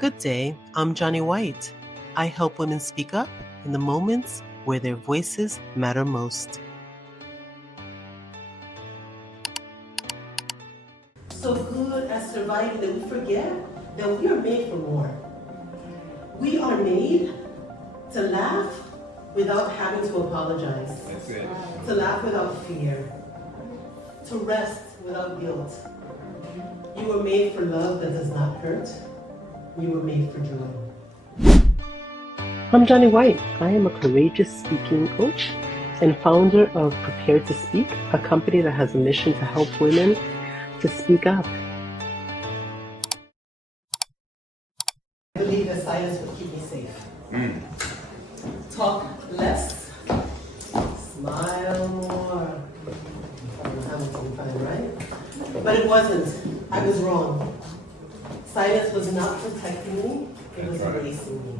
Good day, I'm Jani White. I help women speak up in the moments where their voices matter most. So good at surviving that we forget that we are made for more. We are made to laugh without having to apologize. That's it. To laugh without fear. To rest without guilt. You were made for love that does not hurt. You were made for joy. I'm Jani White. I am a courageous speaking coach and founder of Prepare to Speak, a company that has a mission to help women to speak up. I believe that silence will keep me safe. Talk less, smile more. Hamilton fine, right? But it wasn't. I was wrong. Silence was not protecting me, it was erasing me.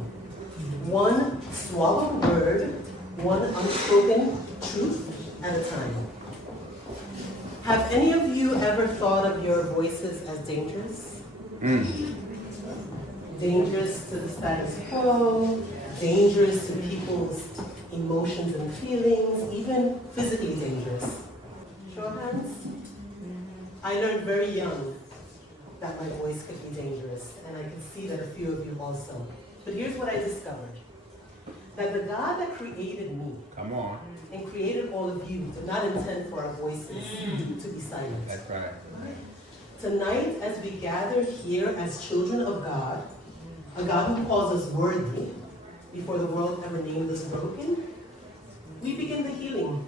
One swallowed word, one unspoken truth at a time. Have any of you ever thought of your voices as dangerous? Dangerous to the status quo, dangerous to people's emotions and feelings, even physically dangerous. Show of hands? I learned very young that my voice could be dangerous, and I can see that a few of you also. But here's what I discovered. That the God that created me and created all of you did not intend for our voices to be silent. That's right. Tonight, as we gather here as children of God, a God who calls us worthy before the world ever named us broken, we begin the healing.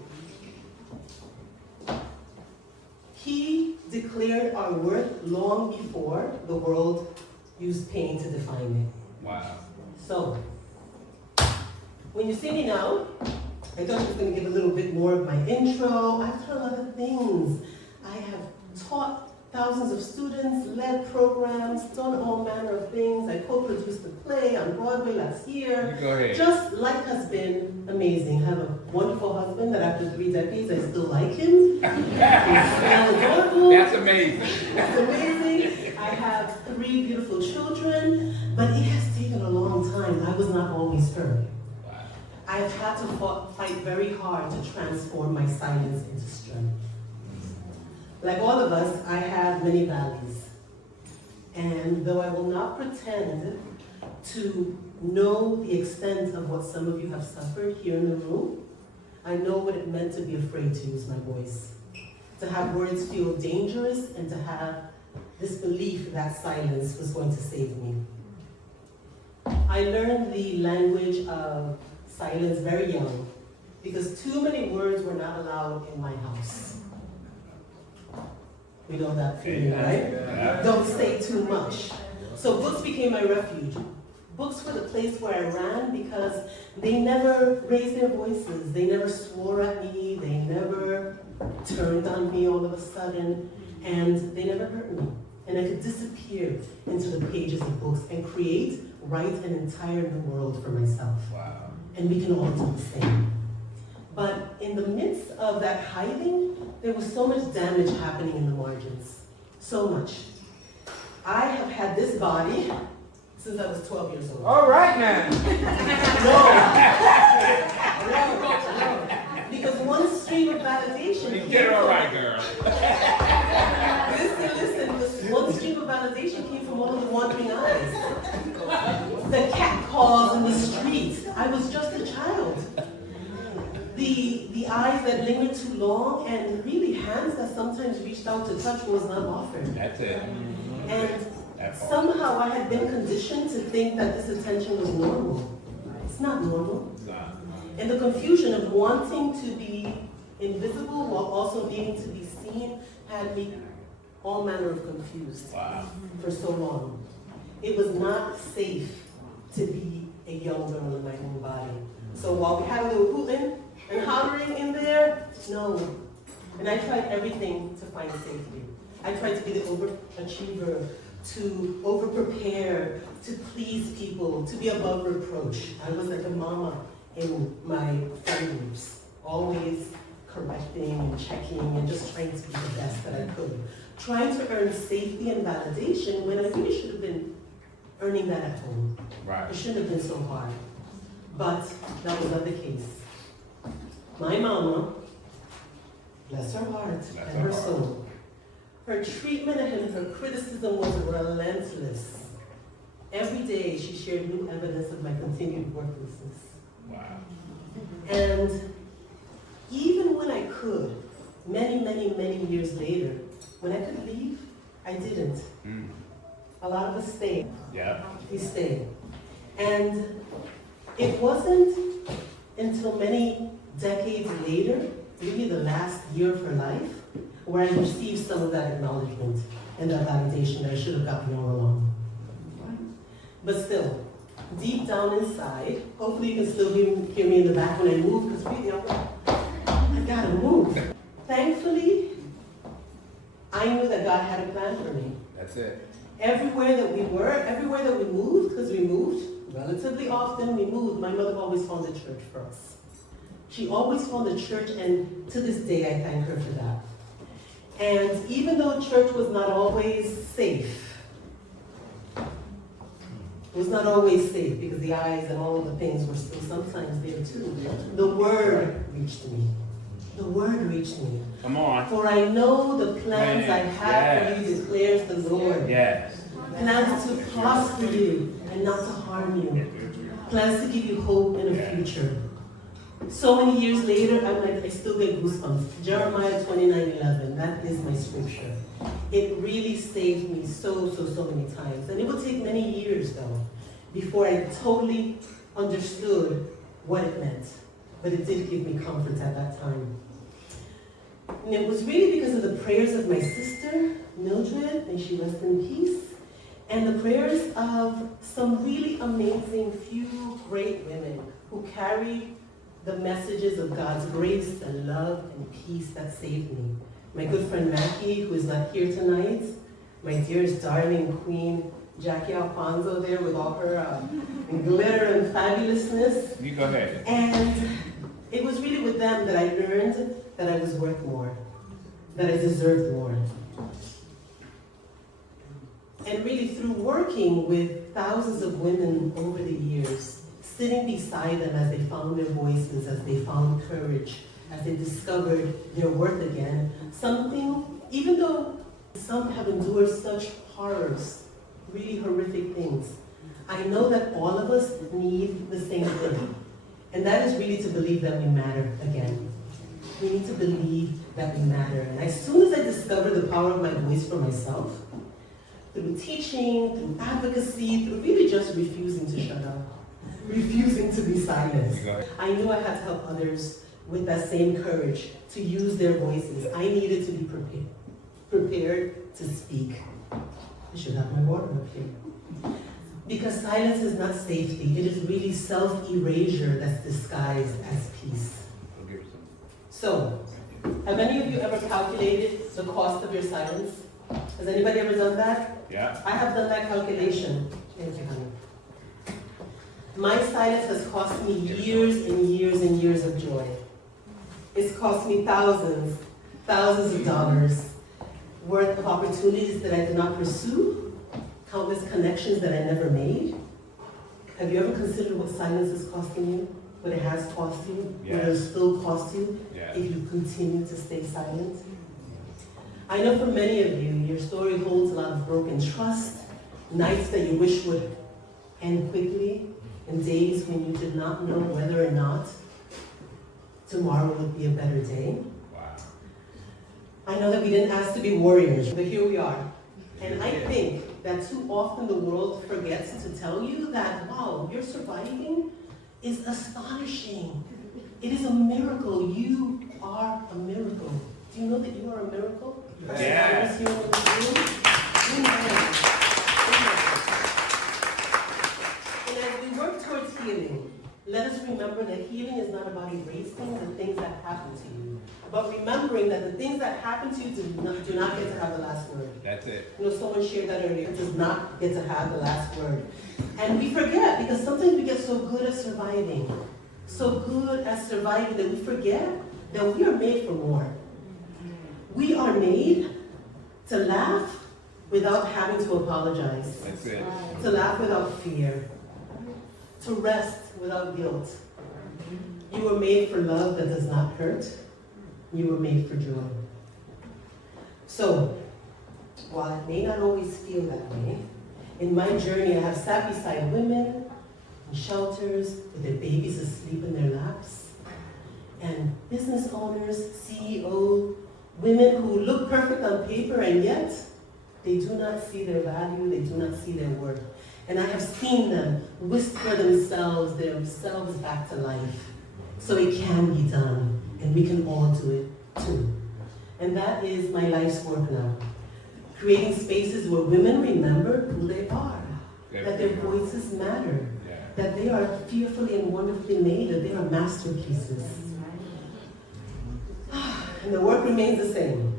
He declared our worth long before the world used pain to define it. Wow. So, when you see me now, I thought I was going to give a little bit more of my intro. I've done a lot of things. I have taught thousands of students, led programs, done all manner of things. I co-produced a play on Broadway last year. Go ahead. Just life has been amazing. I have a wonderful husband that after 3 decades, I still like him. He's still adorable. That's amazing. That's amazing. I have 3 beautiful children, but it has taken a long time. I was not always heard. Wow. I've had to fight very hard to transform my silence into strength. Like all of us, I have many valleys. And though I will not pretend to know the extent of what some of you have suffered here in the room, I know what it meant to be afraid to use my voice. To have words feel dangerous and to have this belief that silence was going to save me. I learned the language of silence very young because too many words were not allowed in my house. We know that feeling, right? Yeah. Don't say too much. So books became my refuge. Books were the place where I ran because they never raised their voices. They never swore at me. They never turned on me all of a sudden. And they never hurt me. And I could disappear into the pages of books and write an entire new world for myself. Wow. And we can all do the same. But in the midst of that hiding, there was so much damage happening in the margins. So much. I have had this body since I was 12 years old. All right, man. No. Because one stream of validation. You get it all right, girl. Listen. One stream of validation came from all of the wandering eyes. The cat calls in the street. I was just a child. The eyes that lingered too long, and really hands that sometimes reached out to touch what was not offered. That's it. And somehow I had been conditioned to think that this attention was normal. It's not normal. And the confusion of wanting to be invisible while also needing to be seen had me all manner of confused for so long. It was not safe to be a young girl in my own body. So while we had a little hooting and hollering in there, no. And I tried everything to find safety. I tried to be the overachiever, to over-prepare, to please people, to be above reproach. I was like a mama in my friend groups, always correcting and checking and just trying to be the best that I could. Trying to earn safety and validation when I really should have been earning that at home. Right. It shouldn't have been so hard. But that was not the case. My mama, bless her heart and her soul, her treatment and her criticism was relentless. Every day she shared new evidence of my continued worthlessness. Wow. And even when I could, many years later, when I could leave, I didn't. A lot of us stayed. Yeah. We stayed. And it wasn't until many decades later, really the last year of her life, where I received some of that acknowledgement and that validation that I should have gotten all along. But still, deep down inside, hopefully you can still hear me in the back when I move, because really, I gotta move. Thankfully, I knew that God had a plan for me. That's it. Everywhere that we were, everywhere that we moved, because we moved relatively often, we moved, my mother always found a church for us. She always found a church, and to this day I thank her for that. And even though church was not always safe, it was not always safe because the eyes and all of the things were still sometimes there too. The word reached me. The word reached me. Come on. For I know the plans I have for you, declares the Lord. Yes. Plans to prosper you and not to harm you. Plans to give you hope in a future. So many years later, I still get goosebumps. Jeremiah 29:11, that is my scripture. It really saved me so many times. And it would take many years though, before I totally understood what it meant. But it did give me comfort at that time. And it was really because of the prayers of my sister, Mildred, may she rest in peace, and the prayers of some really amazing few great women who carried the messages of God's grace and love and peace that saved me. My good friend Mackie, who is not here tonight, my dearest darling queen, Jackie Alfonso there with all her glitter and fabulousness. You go ahead. And it was really with them that I learned that I was worth more, that I deserved more. And really through working with thousands of women over the years, sitting beside them as they found their voices, as they found courage, as they discovered their worth again, something, even though some have endured such horrors, really horrific things, I know that all of us need the same thing. And that is really to believe that we matter again. We need to believe that we matter. And as soon as I discovered the power of my voice for myself, through teaching, through advocacy, through really just refusing to shut up, refusing to be silent, I knew I had to help others with that same courage to use their voices. I needed to be prepared to speak. I should have my water up here. Because silence is not safety, it is really self-erasure that's disguised as peace. So, have any of you ever calculated the cost of your silence? Has anybody ever done that? Yeah. I have done that calculation. Thank you, honey. My silence has cost me years and years and years of joy. It's cost me thousands of dollars worth of opportunities that I did not pursue, countless connections that I never made. Have you ever considered what silence is costing you? What it has cost you? Yes. What it will still cost you Yes. if you continue to stay silent? I know for many of you, your story holds a lot of broken trust, nights that you wish would end quickly, and days when you did not know whether or not tomorrow would be a better day. Wow. I know that we didn't ask to be warriors, but here we are. And I think that too often the world forgets to tell you that, wow, you're surviving is astonishing. It is a miracle. You are a miracle. Do you know that you are a miracle? Yeah. Here in this room? Amen. And as we work towards healing, let us remember that healing is not about erasing the things that happen to you, but remembering that the things that happen to you do not get to have the last word. That's it. You know, someone shared that earlier. It does not get to have the last word. And we forget, because sometimes we get so good at surviving, that we forget that we are made for more. We are made to laugh, without having to apologize. That's it. To laugh without fear. To rest without guilt. You were made for love that does not hurt. You were made for joy. So, while it may not always feel that way, in my journey I have sat beside women in shelters with their babies asleep in their laps, and business owners, CEO, women who look perfect on paper and yet they do not see their value, they do not see their worth. And I have seen them whisper themselves back to life. So it can be done, and we can all do it too. And that is my life's work now. Creating spaces where women remember who they are, that their voices matter, that they are fearfully and wonderfully made, that they are masterpieces. And the work remains the same.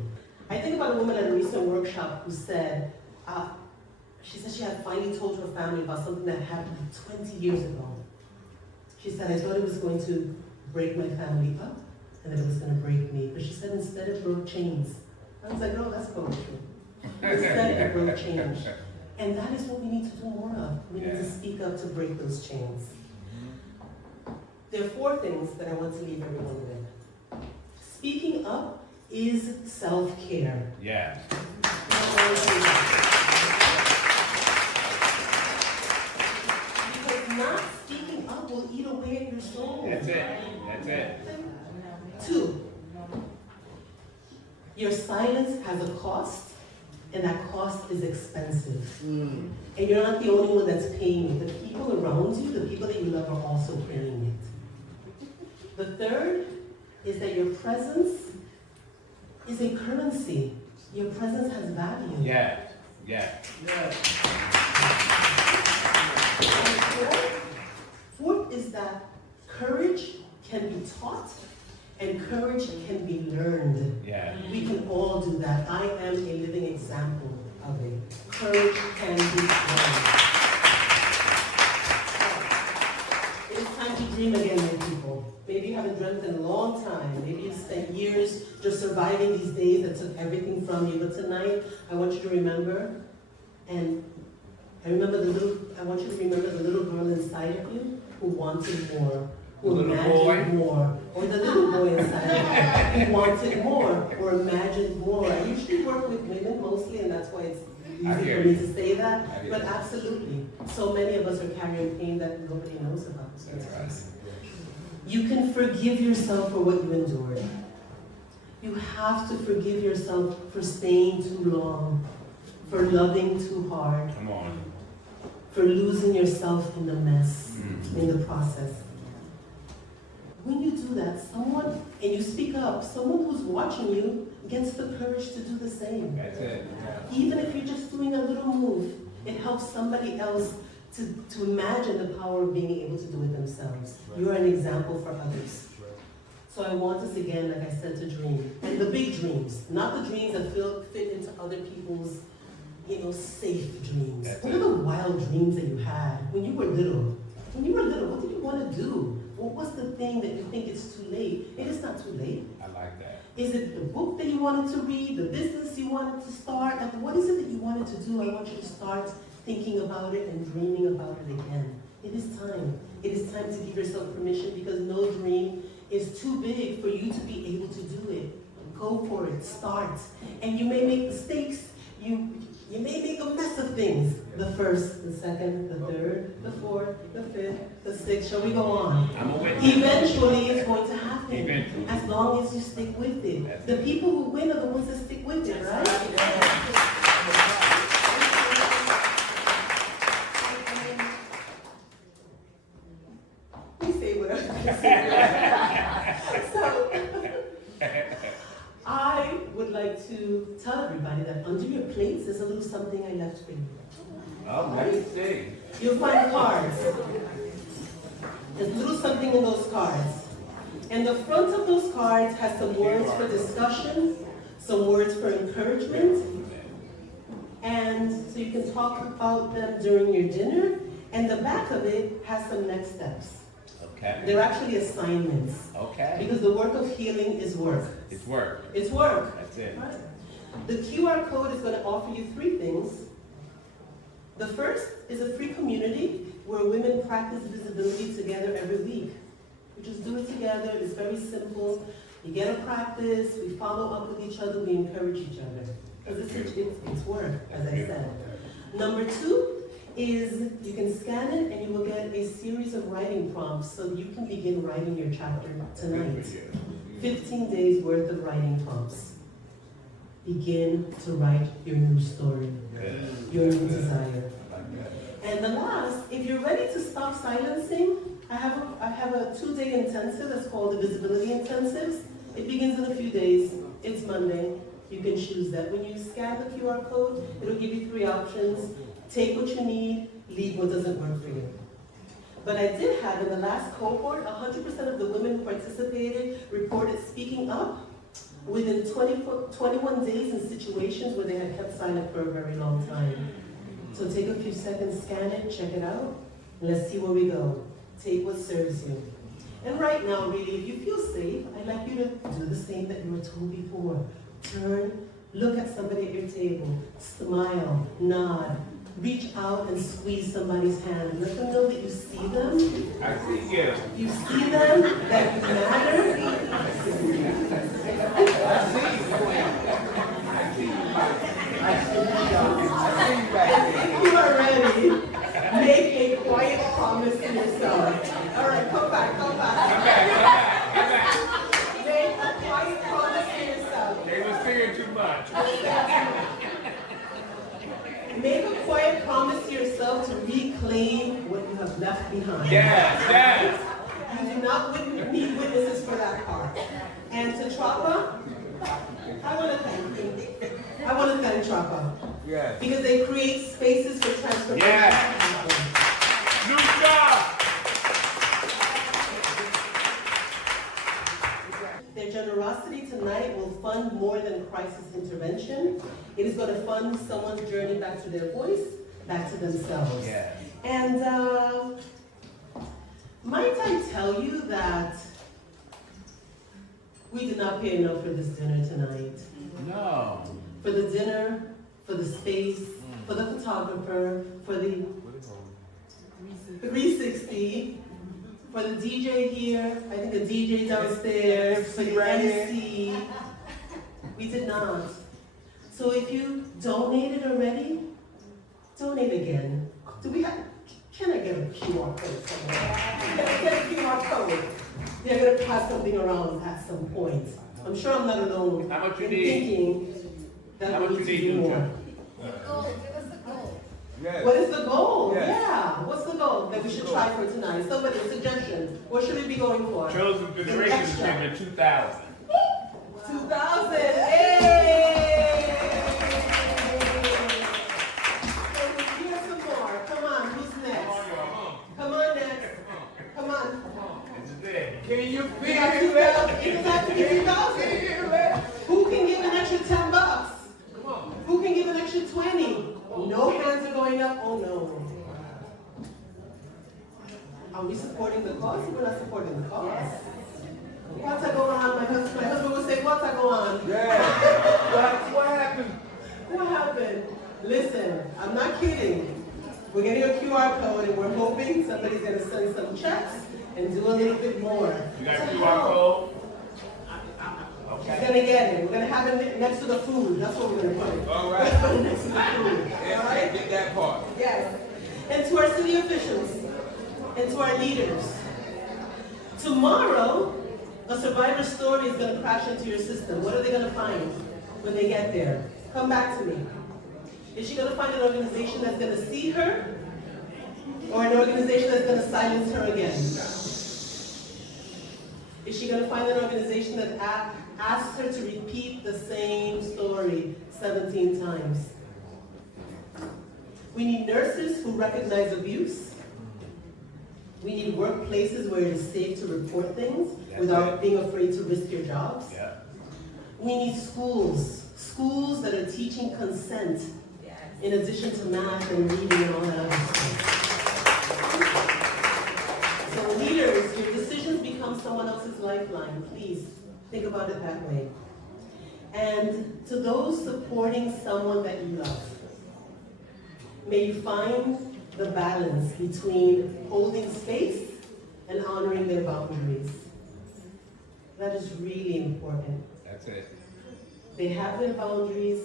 I think about a woman at a recent workshop who said, she said she had finally told her family about something that happened 20 years ago. She said, I thought it was going to break my family up, and that it was going to break me. But she said instead it broke chains. I was like, no, that's poetry. Instead it broke change. And that is what we need to do more of. We need to speak up to break those chains. There are 4 things that I want to leave everyone with. Speaking up is self-care. Yeah. Because not speaking up will eat away at your soul. That's it. That's it. 2, your silence has a cost, and that cost is expensive. And you're not the only one that's paying it. The people around you, the people that you love, are also paying it. The 3rd is that your presence is a currency. Your presence has value. Yeah. Yeah. And 4th is that courage can be taught and courage can be learned. Yeah. We can all do that. I am a living example of it. Courage can be learned. It is time to dream again, my people. Maybe you haven't dreamt in a long time. Maybe you've spent years just surviving these days that took everything from you. But tonight, I want you to remember, and I want you to remember the little girl inside of you who wanted more, who imagined more, or the little boy inside of you who wanted more or imagined more. I usually work with women mostly, and that's why it's easy for me to say that. But absolutely, so many of us are carrying pain that nobody knows about. That's right. You can forgive yourself for what you endured. You have to forgive yourself for staying too long, for loving too hard, Come on. for losing yourself in the mess, in the process. When you do that, and you speak up, someone who's watching you gets the courage to do the same. That's it. Even if you're just doing a little move, it helps somebody else to imagine the power of being able to do it themselves. You're an example for others. So I want us again, like I said, to dream. And the big dreams, not the dreams that fit into other people's, safe dreams. What are the wild dreams that you had when you were little? When you were little, what did you want to do? What was the thing that you think it's too late? It is not too late. I like that. Is it the book that you wanted to read, the business you wanted to start? Like, what is it that you wanted to do? I want you to start thinking about it and dreaming about it again. It is time. It is time to give yourself permission, because no dream is too big for you to be able to do it. Go for it. Start. And you may make mistakes. You may make a mess of things. The 1st, the 2nd, the 3rd, the 4th, the 5th, the 6th. Shall we go on? Eventually, it's going to happen. Eventually. As long as you stick with it. The people who win are the ones that stick with it, right? We say whatever you say. So, I would like to tell everybody that under your plates there's a little something I left for you. Oh, let me see. You'll find cards. There's a little something in those cards. And the front of those cards has some words for discussion, some words for encouragement, and so you can talk about them during your dinner. And the back of it has some next steps. Okay. They're actually assignments. Okay. Because the work of healing is work. It's work. It's work. That's it. Right. The QR code is going to offer you three things. The first is a free community where women practice visibility together every week. We just do it together. It's very simple. You get a practice. We follow up with each other. We encourage each other. Because it's work, as I said. Number two is you can scan it and you will get a series of writing prompts so you can begin writing your chapter tonight. 15 days worth of writing prompts. Begin to write your new story, your new desire. And the last, if you're ready to stop silencing, I have a 2-day intensive that's called the Visibility Intensives. It begins in a few days. It's Monday. You can choose that. When you scan the QR code, it'll give you 3 options. Take what you need, leave what doesn't work for you. But I did have in the last cohort, 100% of the women who participated reported speaking up within 21 days in situations where they had kept silent for a very long time. So take a few seconds, scan it, check it out, and let's see where we go. Take what serves you. And right now, really, if you feel safe, I'd like you to do the same that you were told before. Turn, look at somebody at your table, smile, nod, reach out and squeeze somebody's hand. Let them know that you see them. I see you. You see them, that you matter. And if you are ready, make a quiet promise to yourself. All right, come back. Make a quiet promise to yourself. They were saying too much. Make a quiet promise to yourself to reclaim what you have left behind. Yes. You do not need witnesses for that part. And to Trapa, I want to thank you. I want to thank Trapa. Yes. Because they create spaces for transformation. Yes. New job. Their generosity tonight will fund more than crisis intervention. It is going to fund someone's journey back to their voice, back to themselves. Yes. And might I tell you that we did not pay enough for this dinner tonight. No. For the dinner, for the space, for the photographer, for the 360, for the DJ here, I think the DJ downstairs, for the MC. We did not. So if you donated already, donate again. Can I get a QR code somewhere? Can I get a QR code? They're going to pass something around at some point. I'm sure I'm not alone How much you in need? thinking that How we much need you to do need, more. Give us the goal. Yes. What is the goal? Yes. Yeah. What's the goal that we should try for tonight? Somebody, suggestion. What should we be going for? Chosen generations came in 2000. 2000. Hey! So we hear some more. Come on. Who's next? Come on next. Come on. This is it. Can you We feel got 2,000. It doesn't have to be 2,000. it? Who can give an extra $10? Who can give an extra 20? No hands are going up. Oh no. Are we supporting the cause or we're not supporting the cause? Yes. What's go on? My husband would say, what's go on? Yeah. What happened? What happened? Listen, I'm not kidding. We're getting a QR code and we're hoping somebody's going to send some checks and do a little bit more. You got To a QR help. code? He's going to get it. We're going to have it next to the food. That's what we're going to put it. All Let's right. put it next to the food. All right? Get that part. Yes. And to our city officials and to our leaders. Tomorrow, a survivor story is going to crash into your system. What are they going to find when they get there? Come back to me. Is she going to find an organization that's going to see her? Or an organization that's going to silence her again? Is she going to find an organization that asks her to repeat the same story 17 times? We need nurses who recognize abuse. We need workplaces where it is safe to report things without being afraid to risk your jobs. Yeah. We need schools that are teaching consent in addition to math and reading and all that other stuff. So leaders, your decisions become someone else's lifeline. Please think about it that way. And to those supporting someone that you love, may you find the balance between holding space and honoring their boundaries. That is really important. That's it. They have their boundaries.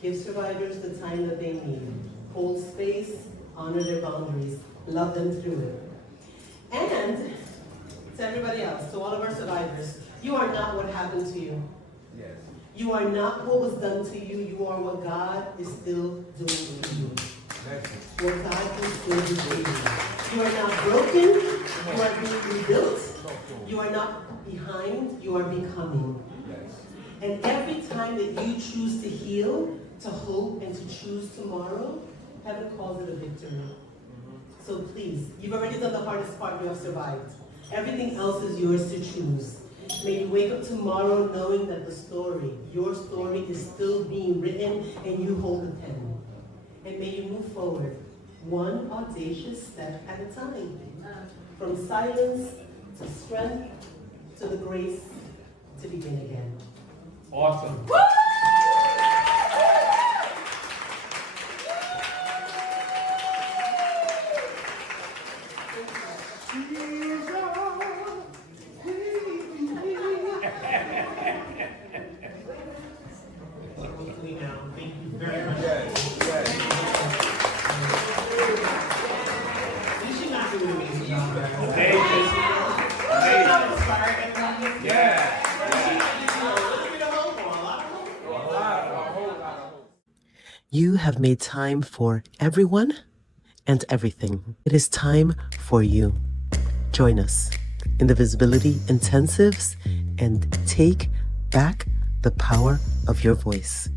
Give survivors the time that they need. Hold space, honor their boundaries, love them through it. And to everybody else, to all of our survivors, you are not what happened to you. Yes. You are not what was done to you. You are what God is still doing to you. What God can still do for you. You are not broken. You are being rebuilt. You are not behind. You are becoming. And every time that you choose to heal, to hope, and to choose tomorrow, heaven calls it a victory. So please, you've already done the hardest part. You have survived. Everything else is yours to choose. May you wake up tomorrow knowing that the story, your story, is still being written and you hold the pen. And may you move forward, one audacious step at a time. From silence to strength to the grace to begin again. Awesome. Thank you very much. You should not do an amazing job. Yeah. You have made time for everyone and everything. It is time for you. Join us in the Visibility Intensives and take back the power of your voice.